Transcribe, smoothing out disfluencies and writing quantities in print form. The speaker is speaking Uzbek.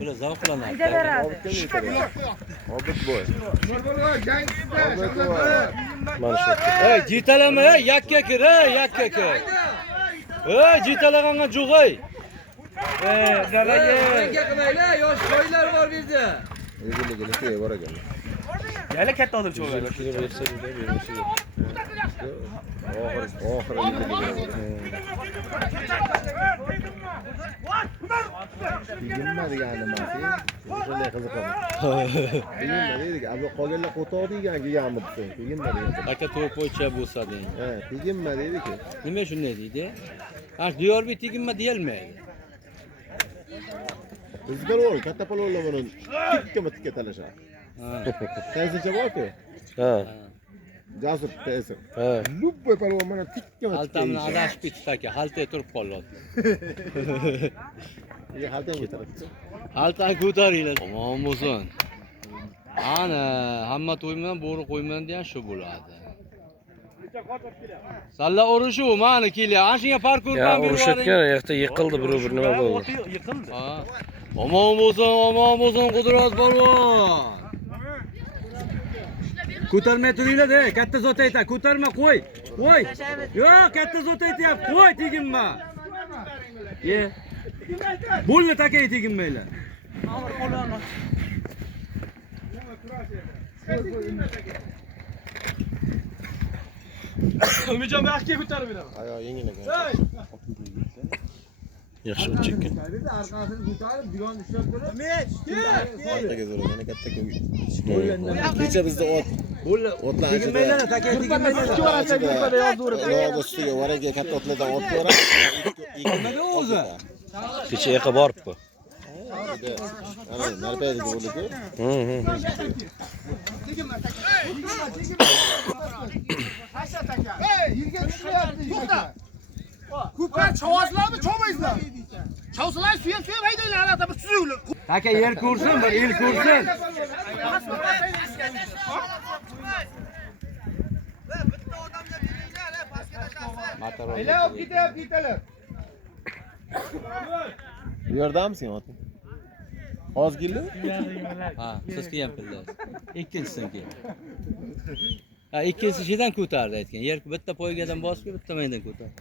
Böyle zavqlanadi. Obid boy. Ey, jitalama, yakka kir, yakka kir. Ey, jitalaganga jo'g'ay. Dadaga qilmaylar, yosh boylar bor bu yerda. Egiligini ko'ya bor ekan. Yana katta odam cho'g'ay. Oxiri Tegimma degan nimasi? Shunday qiziqaman. Tegimma deydi, abu qolganlar qo'toq degan kelganmi desa, tegimma deydi. Aka to'po'cha bo'lsa deydi. He, tegimma deydi-ku. Nima shunday deydi? Ha, diyorbi tegimma deyilmaydi. Bizlar bor, katta palonlar buni tikka talashadi. Ha. Taysincha bor-ku. Ha. Jasur taysin. Ha. Lubboy palon mana tikka Haltamni adashib ketdi aka, haltay turib qolyapti. Haltang ko'taribdi. Haltani ko'taringlar. Omon bo'lsin. Ana, hamma to'yman, bo'ri qo'yman degan shu bo'ladi. Salla urushu, mana kelya. Ana shunga parkur Ya bilan urushayotgan yoqda yiqildi bir nima bo'ldi. Yiqildi. Ha. Omon bo'lsin, Qudrat polvon. Ko'tarmay turinglar, katta zot aytadi. Ko'tarma, qo'y. Qo'y. Yo'q, katta zot aytayapti. Qo'y, teginma. Ye. Bo'ldi, takay teginmaylar. Umijon bu yoqqa ko'tarib beraman. Ayo yengil ekan. Yaxshi o'tchekkan. Orqasini ko'tarib, digon ushlab turib. Kattaga zo'r, yana katta kecha bizda otlar Teginmaylar, takay teginmaylar. Yog'i ustiga varaga katta otlardan ot ko'rib. Nimaga o'zi? Kecha yoqqa boribdi. Ana, narpayda bo'ldi-ku. Yerga tushmayapti. Ko'plar chavozlarmi, chavmaysizlar? Chavsalar suyab haydanglar, albatta bir suzuvlar. Taka yer ko'rsin, bir el ko'rsin. Ela olib ketyapti. Bu yerdamisan oting? Ozgilmi? Ha, siz kelgan pilla. Ikkinchisidan keyin. Ha, ikkinchisidan ko'tardi aytgan. Yer bitta poygadan bosib, bitta maydan ko'tardi.